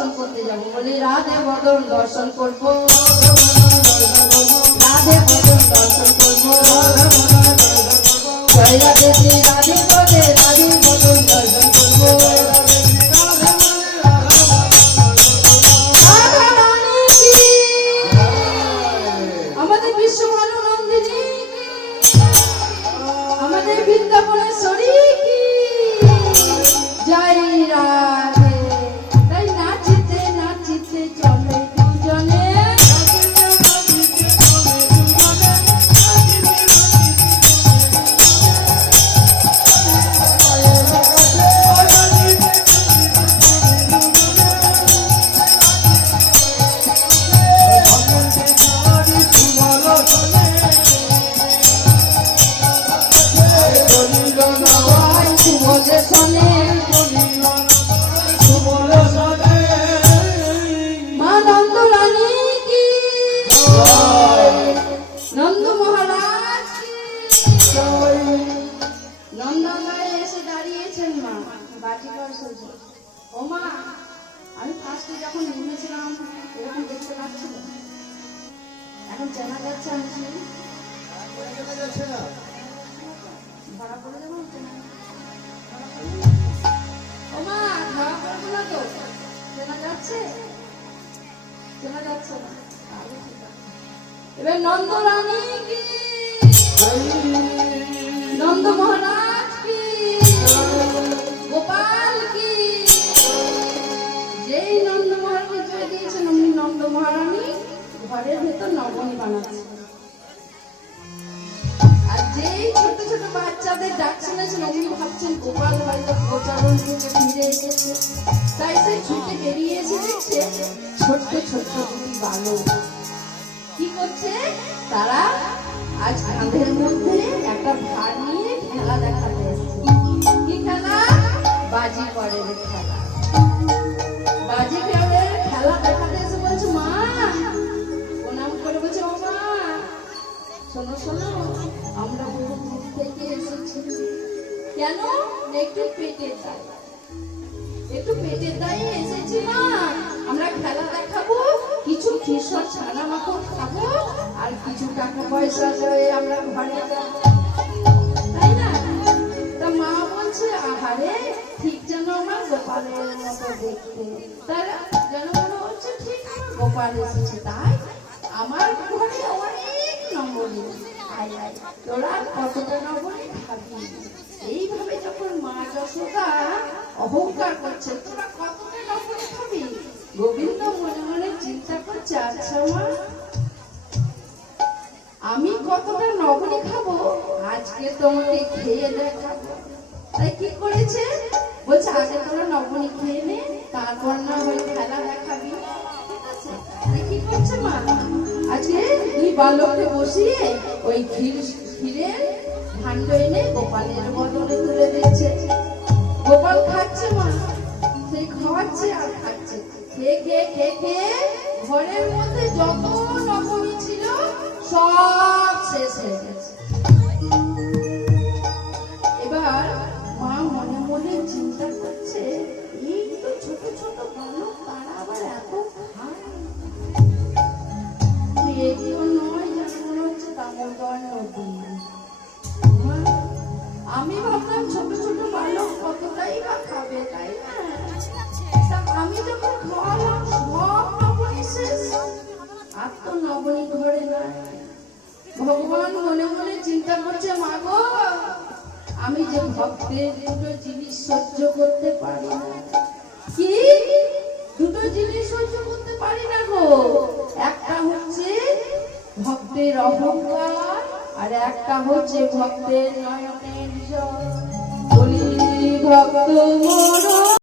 দর্শন করতে যাবো, বলি রাধে বদন দর্শন করবো, রাধে বদন দর্শন করবো, জয় রাধে শ্রী রাধে বদে রাধে বদন দর্শন করবো। আমাদের বিশ্বভানু নন্দিনী, আমাদের বৃন্দাবনেশ্বরী কি জয় রাধে। তাই নাচিতে নাচিতে চলে দুজনে, মা নন্দ রানী কি, নন্দ মহারাজ কি। নন্দনলায় এসে দাঁড়িয়েছেন মা, বাটি ঘর সজ্জা। ও মা, আমি ফার্স্টে যখন নেমেছিলাম এরকম দেখতে পাচ্ছিল, এখন চেনা যাচ্ছে। আমি ধরা পড়ে যাবো, ও মা ধরা পড়বো না তো? চেনা যাচ্ছে, চেনা যাচ্ছে না? এবার নন্দ রানী কি, নন্দ মহারাজ কি, গোপাল কি। যেই নন্দ মহারাজ জয় দিয়েছেন অমনি নন্দ মহারানী ঘরের ভেতর নবনী বানাচ্ছে। আর যেই ছোট ছোট বাচ্চাদের ডাক শুনেছেন অমনি ভাবছেন গোপাল হয়তো গোচারণ থেকে ফিরে এসেছে। তাই সে ছুটে বেরিয়ে এসে দেখছে ছোট্ট ছোট্ট দুটি বালক কি করছে। তারা আজ কাঁধের মধ্যে একটা ভার নিয়ে খেলা দেখাতে এসেছে। কি খেলা? বাজি করে খেলা। বাজি খেলে খেলা দেখাতে এসে বলছে মা, প্রণাম করে বলছে ও মা শোনো শোনো, আমরা বহু দূর থেকে এসেছি। কেন? একটু পেটের দায়, একটু পেটের দায়ে এসেছি মা। আমরা খেলা দেখাবো, কিছু কিশোর ছানা মাখন খাবো, আর কিছু টাকা পয়সা দিয়ে আমরা ঘরে যাবো, তাই না? তা মা বলছে আহারে ঠিক যেন আমার গোপালের মতো দেখতে, তারা যেন মনে হচ্ছে ঠিক আমার গোপাল এসেছে। তাই আমার ঘরে অনেক নবনী, আয় আয় তোরা কতটা নবনী খাবি। এইভাবে যখন মা যশোদা অহংকার করছে, তোরা কতটা নবনী খাবি, গোবিন্দ মনে মনে চিন্তা করছে আচ্ছা মা আমি কতটা নবনী খাবো, আজকে তোমাকে খেয়ে দেখাবো। তাই কি করেছে? বলছে আগে তোরা নবনী খেয়ে নে, তারপর না হয় খেলা দেখাবি। ঠিক আছে? তাই কি করছে মা? আজকে দুই বালককে বসিয়ে ওই ক্ষীরের ভাণ্ড এনে গোপালের বদলে তুলে দিচ্ছে। গোপাল খাচ্ছে মা, সেই খাওয়াচ্ছে আর খাচ্ছে। খেয়ে খেয়ে খেয়ে খেয়ে ঘরের মধ্যে যত নবনী ছিল সব শেষ হয়ে গেছে। এবার মা মনে মনে চিন্তা করছে এই তো ছোট ছোট বালক, তারা আবার এত খায়, এগুলো নয় যেন মনে হচ্ছে দামোদর নদী। আমি ভাবলাম ছোট ছোট বালক কতটাই বা খাবে, তাই না? আমি যখন খাওয়ালাম সব নবনী শেষ, আর তো নবনী ঘরে নাই। ভগবান মনে মনে চিন্তা করছে মা গো, আমি যে ভক্তের দুটো জিনিস সহ্য করতে পারি না। কি দুটো জিনিস সহ্য করতে পারি না গো? একটা হচ্ছে ভক্তের অহংকার, আর একটা হচ্ছে ভক্তের নয়নের জল। বলি ভক্ত মোর